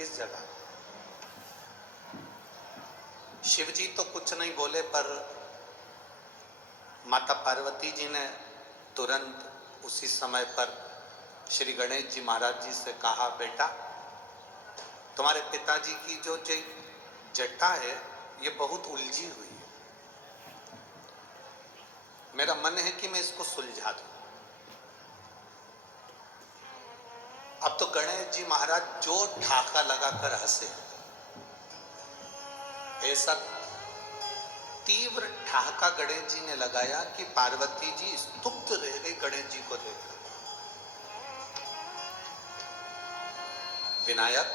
किस जगह? शिव जी तो कुछ नहीं बोले, पर माता पार्वती जी ने तुरंत उसी समय पर श्री गणेश जी महाराज जी से कहा, बेटा तुम्हारे पिताजी की जो जटा है ये बहुत उलझी हुई है, मेरा मन है कि मैं इसको सुलझा दूं। अब तो गणेश जी महाराज जो ठाका लगाकर हंसे, ऐसा तीव्र ठाका गणेश जी ने लगाया कि पार्वती जी स्तुब्ध रह गई गणेश जी को देखकर। विनायक,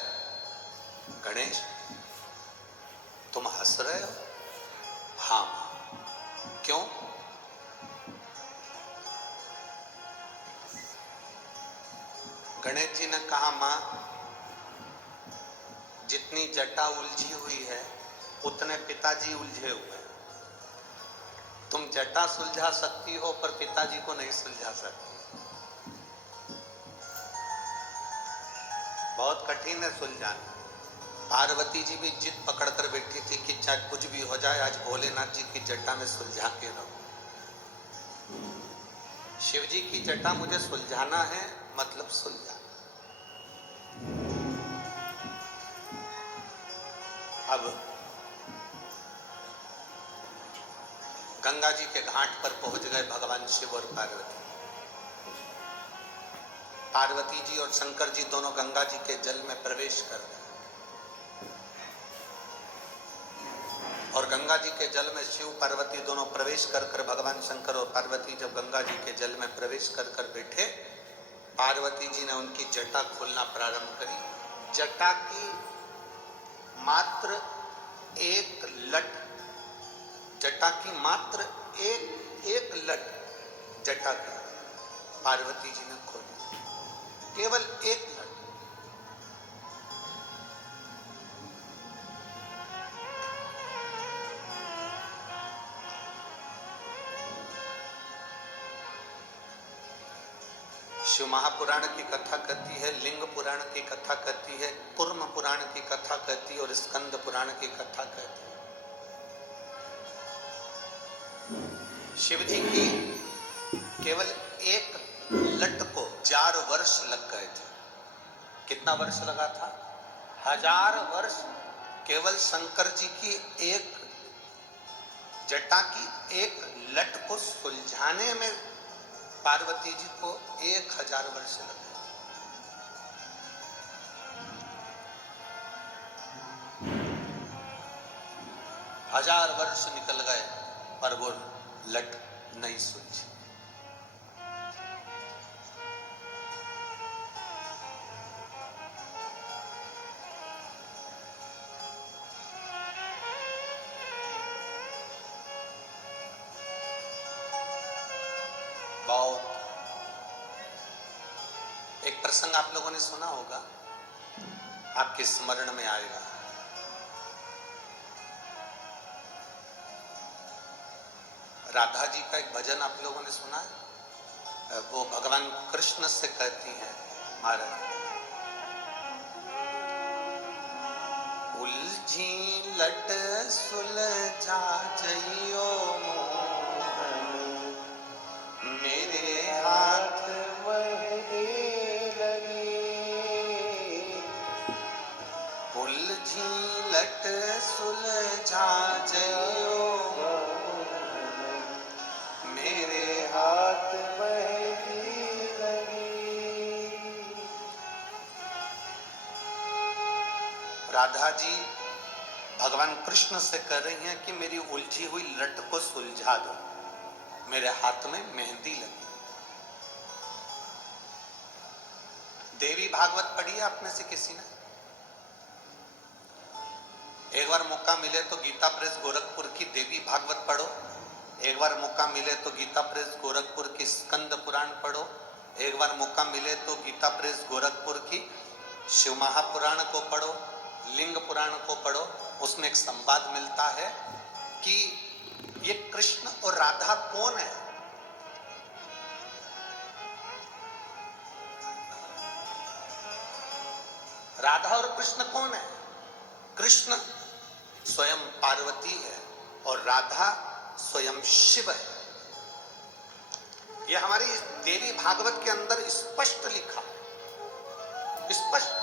गणेश, तुम हंस रहे हो? हाँ। क्यों? गणेश जी ने कहा, मां जितनी जटा उलझी हुई है उतने पिताजी उलझे हुए हैं। तुम जटा सुलझा सकती हो पर पिताजी को नहीं सुलझा सकती। बहुत कठिन है सुलझाना। पार्वती जी भी जिद पकड़कर बैठी थी कि चाहे कुछ भी हो जाए आज भोलेनाथ जी की जटा में सुलझा के रहो। शिव जी की जटा मुझे सुलझाना है, मतलब सुलझा। अब गंगा जी के घाट पर पहुंच गए भगवान शिव और पार्वती। पार्वती जी और शंकर जी दोनों गंगा जी के जल में प्रवेश कर गए और गंगा जी के जल में शिव पार्वती दोनों प्रवेश कर भगवान शंकर और पार्वती जब गंगा जी के जल में प्रवेश कर बैठे, पार्वती जी ने उनकी जटा खोलना प्रारंभ करी। जटा की मात्र एक लट, जटा की मात्र एक लट जटा की पार्वती जी ने खोली, केवल एक लट। शिव महापुराण की कथा कहती है, लिंग पुराण की कथा कहती है, कूर्म पुराण की कथा कहती है और स्कंद पुराण की कथा कहती है। शिव जी की केवल एक लट को 1000 वर्ष लग गए थे। कितना वर्ष लगा था? 1000 वर्ष। केवल शंकर जी की एक जटा की एक लट को सुलझाने में पार्वती जी को 1000 वर्ष लगे। हजार वर्ष निकल गए पर वो लट नहीं सुलझी। बहुत एक प्रसंग आप लोगों ने सुना होगा, आपके स्मरण में आएगा। राधा जी का एक भजन आप लोगों ने सुना है, वो भगवान कृष्ण से कहती हैं, महाराज उलझी लट सुलझा जइयो मेरे हाथ वही लगी, उलझी लट सुलझा जइयो मेरे हाथ वही लगी। राधा जी भगवान कृष्ण से कह रही हैं कि मेरी उलझी हुई लट को सुलझा दो, मेरे हाथ में मेहंदी लगी। देवी भागवत पढ़ी है आप में से किसी ने? एक बार मौका मिले तो गीता प्रेस गोरखपुर की देवी भागवत पढ़ो, एक बार मौका मिले तो गीता प्रेस गोरखपुर की स्कंद पुराण पढ़ो, एक बार मौका मिले तो गीता प्रेस गोरखपुर की शिव महापुराण को पढ़ो, लिंग पुराण को पढ़ो। उसमें एक संवाद मिलता है कि ये कृष्ण और राधा कौन है। राधा और कृष्ण कौन है? कृष्ण स्वयं पार्वती है और राधा स्वयं शिव है। यह हमारी देवी भागवत के अंदर स्पष्ट लिखा, स्पष्ट,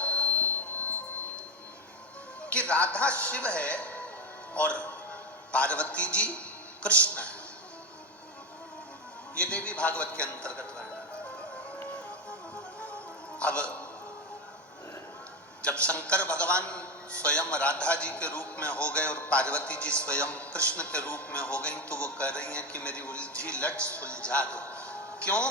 कि राधा शिव है और पार्वती जी कृष्ण है। ये देवी भागवत के अंतर्गत वर्णन है। अब जब शंकर भगवान स्वयं राधा जी के रूप में हो गए और पार्वती जी स्वयं कृष्ण के रूप में हो गई, तो वो कह रही हैं कि मेरी उलझी लट सुलझा दो। क्यों?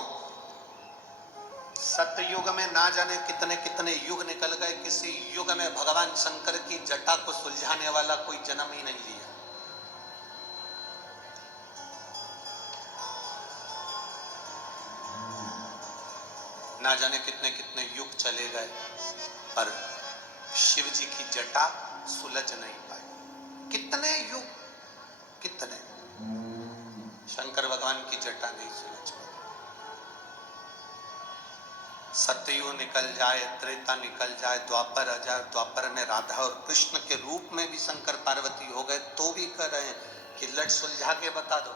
सतयुग में ना जाने कितने कितने युग निकल गए, किसी युग में भगवान शंकर की जटा को सुलझाने वाला कोई जन्म ही नहीं लिया। ना जाने कितने कितने युग चले गए, पर शिव जी की जटा सुलझ नहीं पाई। कितने युग, कितने, शंकर भगवान की जटा नहीं सुलझ पाई। सतयुग निकल जाए, त्रेता निकल जाए, द्वापर आ जाए, द्वापर में राधा और कृष्ण के रूप में भी शंकर पार्वती हो गए, तो भी कह रहे हैं कि लट सुलझा के बता दो।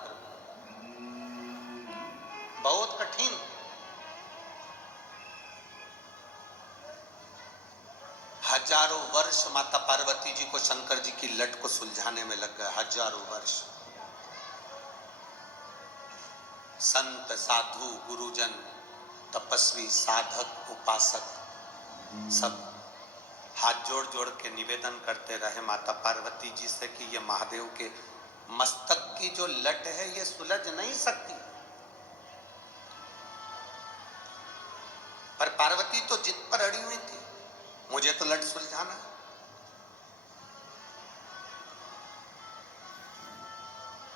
बहुत कठिन। हजारों वर्ष माता पार्वती जी को शंकर जी की लट को सुलझाने में लग गए, हजारों वर्ष। संत, साधु, गुरुजन, तपस्वी, साधक, उपासक सब हाथ जोड़ जोड़ के निवेदन करते रहे माता पार्वती जी से कि ये महादेव के मस्तक की जो लट है ये सुलझ नहीं सकती। पर पार्वती तो जिद पर अड़ी हुई थी, मुझे तो लट सुलझाना है।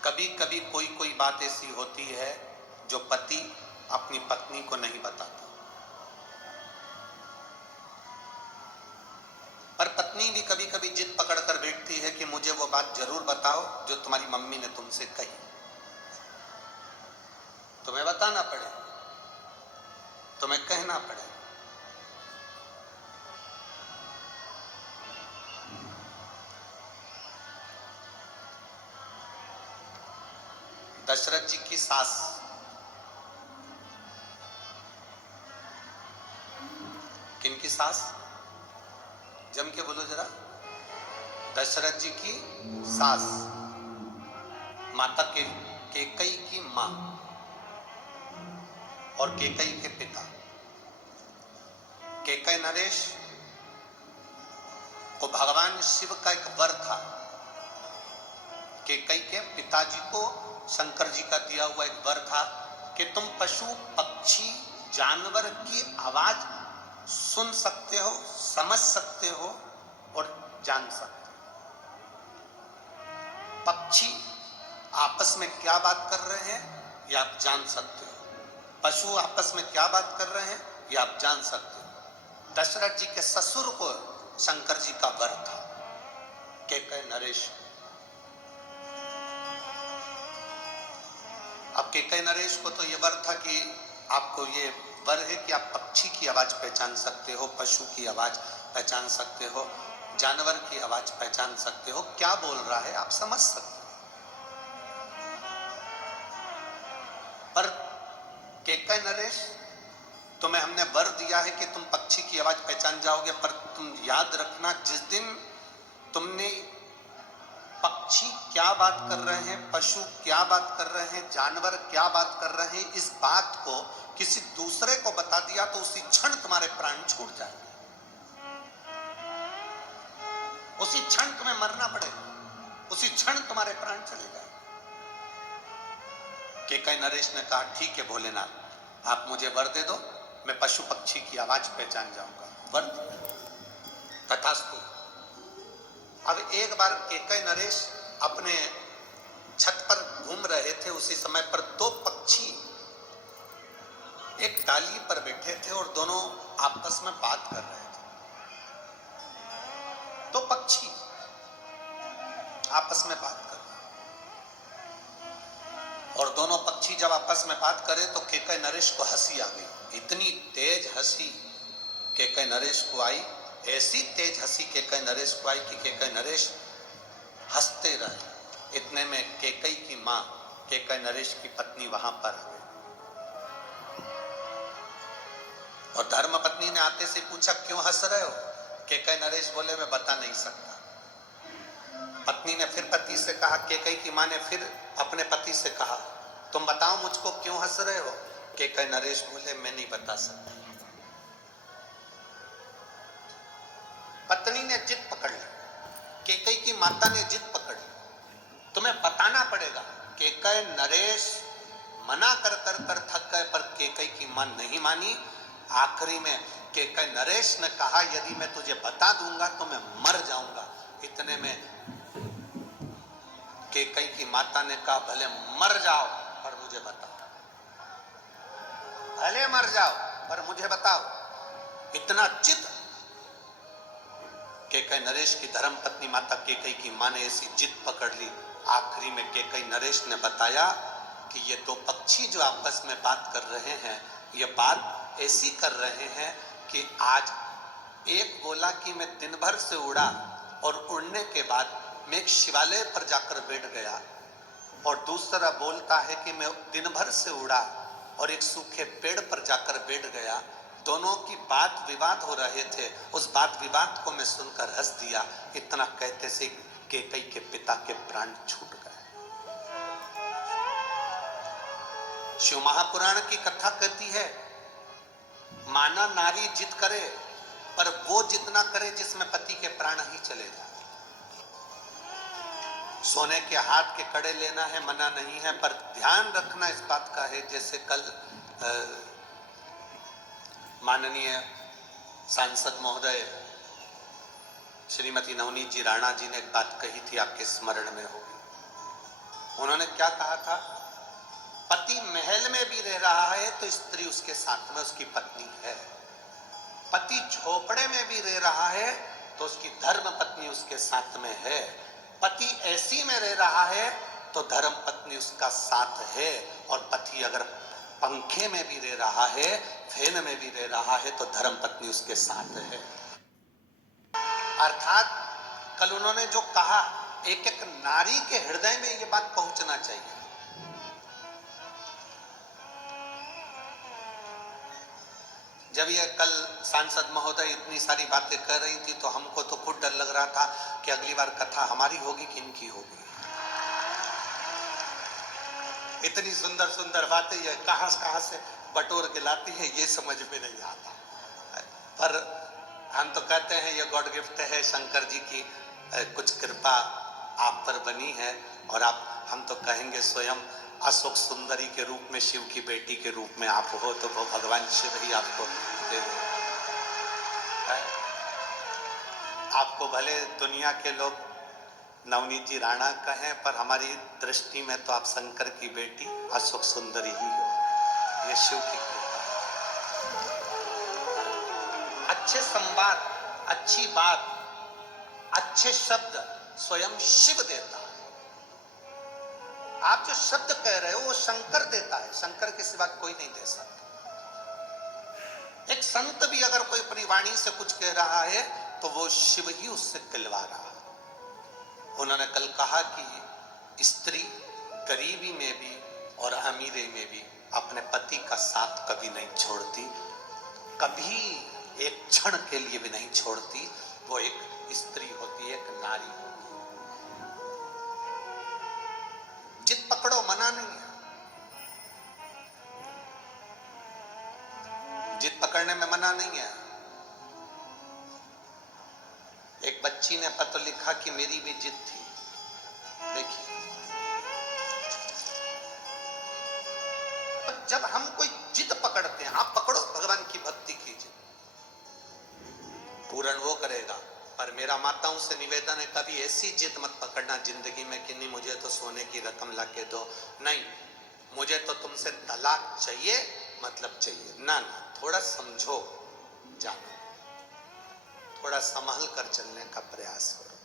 कभी कभी कोई कोई बात ऐसी होती है जो पति अपनी पत्नी को नहीं बताता, पर पत्नी भी कभी कभी जिद पकड़ कर बैठती है कि मुझे वो बात जरूर बताओ जो तुम्हारी मम्मी ने तुमसे कही। तुम्हें बताना पड़े, तुम्हें कहना पड़े। दशरथ जी की सास, किनकी सास? जम के बोलो जरा। दशरथ जी की सास, माता के केकई की मां और केकई के पिता। केकई नरेश को भगवान शिव का एक वर था। केकई के पिताजी को शंकर जी का दिया हुआ एक वर था कि तुम पशु, पक्षी, जानवर की आवाज सुन सकते हो, समझ सकते हो और जान सकते हो। पक्षी आपस में क्या बात कर रहे हैं ये आप जान सकते हो, पशु आपस में क्या बात कर रहे हैं ये आप जान सकते हो। दशरथ जी के ससुर को शंकर जी का वर था, केकई नरेश। अब केकई नरेश को तो ये वर था कि आपको ये वर है कि आप पक्षी की आवाज पहचान सकते हो, पशु की आवाज पहचान सकते हो, जानवर की आवाज पहचान सकते हो, क्या बोल रहा है आप समझ सकते हो। पर केकई नरेश, तुम्हें हमने वर दिया है कि तुम पक्षी की आवाज पहचान जाओगे, पर तुम याद रखना जिस दिन तुमने पक्षी क्या बात कर रहे हैं, पशु क्या बात कर रहे हैं, जानवर क्या बात कर रहे हैं, इस बात को किसी दूसरे को बता दिया तो उसी क्षण तुम्हारे प्राण छूट जाएंगे, उसी क्षण तुम्हें मरना पड़ेगा, उसी क्षण तुम्हारे प्राण चले जाएंगे। केकई नरेश ने कहा ठीक है भोलेनाथ, आप मुझे वर दे दो, मैं पशु पक्षी की आवाज पहचान जाऊंगा। वर तथास्तु। अब एक बार केकई नरेश अपने छत पर घूम रहे थे, उसी समय पर दो पक्षी एक डाली पर बैठे थे और दोनों आपस में बात कर रहे थे। दो पक्षी आपस में बात कर रहे, और दोनों पक्षी जब आपस में बात करे तो केकई नरेश को हंसी आ गई, इतनी तेज हंसी केकई नरेश को आई ऐसी तेज हंसी केकई नरेश को आई कि केकई नरेश हंसते रहे। इतने में केकई की मां केकई नरेश की पत्नी वहां पर आ गई और धर्म पत्नी ने आते से पूछा, क्यों हंस रहे हो? केकई नरेश बोले, मैं बता नहीं सकता। पत्नी ने फिर पति से कहा, केकई की मां ने फिर अपने पति से कहा, तुम बताओ मुझको क्यों हंस रहे हो? केकई नरेश बोले, मैं नहीं बता सकता। पत्नी ने जिद पकड़ ली, केकई की माता ने जिद पकड़ ली, तुम्हें बताना पड़ेगा। केकई नरेश मना कर कर कर थक गए, पर केकई की मां नहीं मानी। आखिरी में केकई नरेश ने कहा, यदि मैं तुझे बता दूंगा तो मैं मर जाऊंगा। इतने में केकई की माता ने कहा, भले मर जाओ पर मुझे बताओ, भले मर जाओ पर मुझे बताओ। इतना जिद केकई नरेश की धर्म पत्नी माता केकई की मां ने ऐसी जिद पकड़ ली। आखिरी में केकई नरेश ने बताया कि ये दो पक्षी जो आपस में बात कर रहे हैं, ये बात ऐसी कर रहे हैं कि आज एक बोला कि मैं दिन भर से उड़ा और उड़ने के बाद मैं एक शिवालय पर जाकर बैठ गया, और दूसरा बोलता है कि मैं दिन भर से उड़ा और एक सूखे पेड़ पर जाकर बैठ गया। दोनों की बात विवाद हो रहे थे, उस बात विवाद को मैं सुनकर हंस दिया। इतना कहते से केकई के पिता के प्राण छूट गए। शिव महापुराण की कथा कहती है, माना नारी जिद करे पर वो जिद ना करे जिसमें पति के प्राण ही चले जाए। सोने के हाथ के कड़े लेना है मना नहीं है, पर ध्यान रखना इस बात का है, जैसे कल माननीय सांसद महोदय श्रीमती नवनीत जी राणा जी ने एक बात कही थी, आपके स्मरण में होगी। उन्होंने क्या कहा था, पति महल में भी रह रहा है तो स्त्री उसके साथ में उसकी पत्नी है, पति झोपड़े में भी रह रहा है तो उसकी धर्म पत्नी उसके साथ में है, पति ऐसी में रह रहा है तो धर्म पत्नी उसका साथ है, और पति अगर पंखे में भी रह रहा है, फैन में भी रह रहा है तो धर्म पत्नी उसके साथ है। अर्थात कल उन्होंने जो कहा, एक एक नारी के हृदय में ये बात पहुंचना चाहिए। जब ये कल सांसद महोदय इतनी सारी बातें कर रही थी तो हमको तो खुद डर लग रहा था कि अगली बार कथा हमारी होगी कि इनकी होगी। इतनी सुंदर सुंदर बातें ये कहां से बटोर के लाती है, ये समझ में नहीं आता। पर हम तो कहते हैं ये गॉड गिफ्ट है, शंकर जी की कुछ कृपा आप पर बनी है, और आप, हम तो कहेंगे स्वयं अशोक सुंदरी के रूप में, शिव की बेटी के रूप में आप हो, तो वो भगवान शिव ही आपको दे दे। आपको भले दुनिया के लोग नवनीत जी राणा कहें, पर हमारी दृष्टि में तो आप शंकर की बेटी अशोक सुंदरी ही हो। ये शिव की कृपा। अच्छे संवाद, अच्छी बात, अच्छे शब्द स्वयं शिव देता है। आप जो शब्द कह रहे हो वो शंकर देता है, शंकर के सिवा कोई नहीं दे सकता। एक संत भी अगर कोई अपनी वाणी से कुछ कह रहा है तो वो शिव ही उससे कहलवा रहा है। उन्होंने कल कहा कि स्त्री गरीबी में भी और अमीरी में भी अपने पति का साथ कभी नहीं छोड़ती, कभी एक क्षण के लिए भी नहीं छोड़ती। वो एक स्त्री होती है, एक नारी होती है। जिद पकड़ो, मना नहीं है। जिद पकड़ने में मना नहीं है। एक बच्ची ने पत्र लिखा कि मेरी भी जिद थी। देखिए, जब हम कोई जिद पकड़ते हैं, आप पकड़ो, भगवान की भक्ति कीजिए, पूर्ण वो करेगा। पर मेरा माताओं से निवेदन है, कभी ऐसी जिद मत पकड़ना जिंदगी में कि नहीं मुझे तो सोने की रकम ला के दो, नहीं मुझे तो तुमसे तलाक चाहिए, मतलब चाहिए ना। थोड़ा समझो, जानो, थोड़ा संभल कर चलने का प्रयास करो।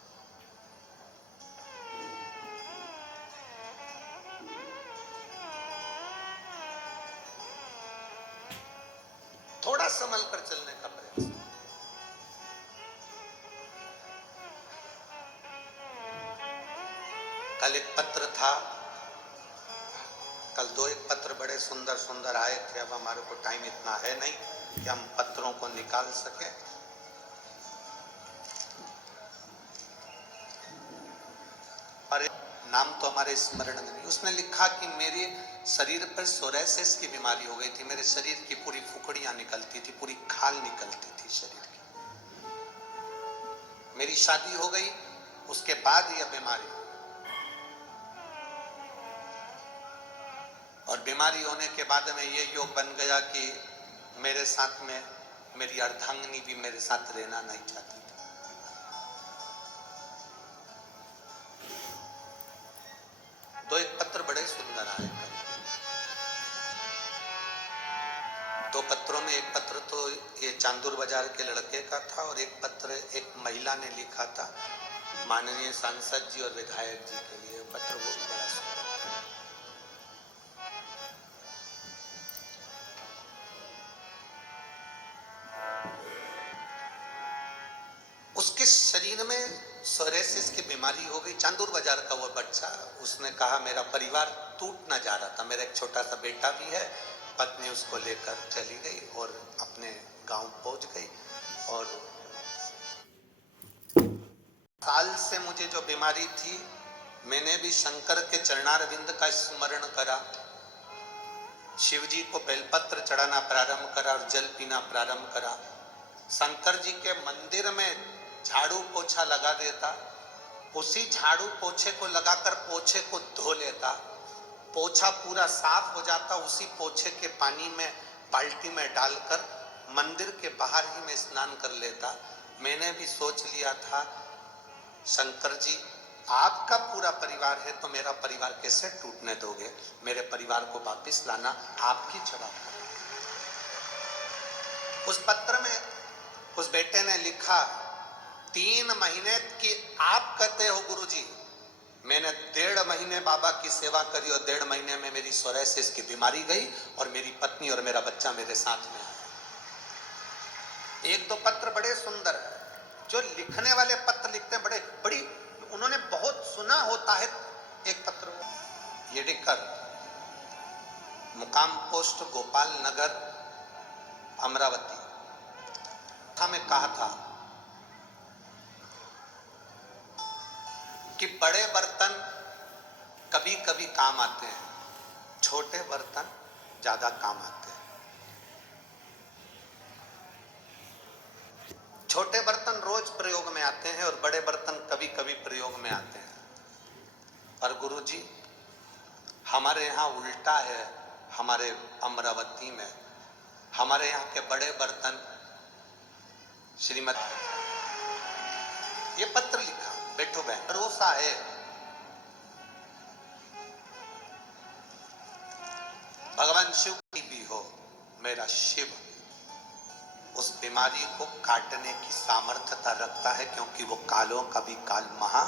थोड़ा संभल कर चलने का प्रयास। कल एक पत्र था, कल दो एक पत्र बड़े सुंदर सुंदर आए थे। अब हमारे को टाइम इतना है नहीं कि हम पत्रों को निकाल सके। और नाम तो हमारे स्मरण में नहीं। उसने लिखा कि मेरे शरीर पर सोरायसिस की बीमारी हो गई थी, मेरे शरीर की पूरी फुकड़ियां निकलती थी, पूरी खाल निकलती थी शरीर की। मेरी शादी हो गई, उसके बाद यह बीमारी, और बीमारी होने के बाद में ये योग बन गया कि मेरे साथ में मेरी अर्धांगिनी भी मेरे साथ रहना नहीं चाहती थी। दो एक पत्र बड़े सुंदर आए। दो पत्रों में एक पत्र तो ये चांदूर बाजार के लड़के का था, और एक पत्र एक महिला ने लिखा था माननीय सांसद जी और विधायक जी के लिए। पत्र वो भी बड़ा सुंदर। उसके शरीर में सोरायसिस की बीमारी हो गई। चांदूर बाजार का वो बच्चा, उसने कहा मेरा परिवार टूट ना जा रहा था, मेरा एक छोटा सा बेटा भी है। पत्नी उसको लेकर चली गई और अपने गांव पहुंच गई। और साल से मुझे जो बीमारी थी, मैंने भी शंकर के चरणारविंद का स्मरण करा, शिव जी को बेलपत्र चढ़ाना प्रारंभ करा और जल पीना प्रारंभ करा। शंकर जी के मंदिर में झाड़ू पोछा लगा देता, उसी झाड़ू पोछे को लगाकर पोछे को धो लेता, पोछा पूरा साफ हो जाता, उसी पोछे के पानी में बाल्टी में डालकर मंदिर के बाहर ही मैं स्नान कर लेता। मैंने भी सोच लिया था शंकर जी आपका पूरा परिवार है तो मेरा परिवार कैसे टूटने दोगे, मेरे परिवार को वापस लाना आपकी जवाबदारी। उस पत्र में उस बेटे ने लिखा 3 महीने की आप कहते हो गुरुजी, मैंने 1.5 महीने बाबा की सेवा करी और 1.5 महीने में मेरी सोरायसिस की बीमारी गई और मेरी पत्नी और मेरा बच्चा मेरे साथ में आया। एक दो पत्र बड़े सुंदर है, जो लिखने वाले पत्र लिखते हैं बड़े बड़ी, उन्होंने बहुत सुना होता है। एक पत्र ये लिखकर मुकाम पोस्ट गोपाल नगर अमरावती में कहा था कि बड़े बर्तन कभी कभी काम आते हैं, छोटे बर्तन ज्यादा काम आते हैं। छोटे बर्तन रोज प्रयोग में आते हैं और बड़े बर्तन कभी कभी प्रयोग में आते हैं। और गुरुजी हमारे यहाँ उल्टा है, हमारे अमरावती में हमारे यहाँ के बड़े बर्तन श्रीमती, ये पत्र लिखा बैठो बहन, भरोसा है भगवान शिव की भी हो, मेरा शिव उस बीमारी को काटने की सामर्थ्यता रखता है, क्योंकि वो कालों का भी काल महा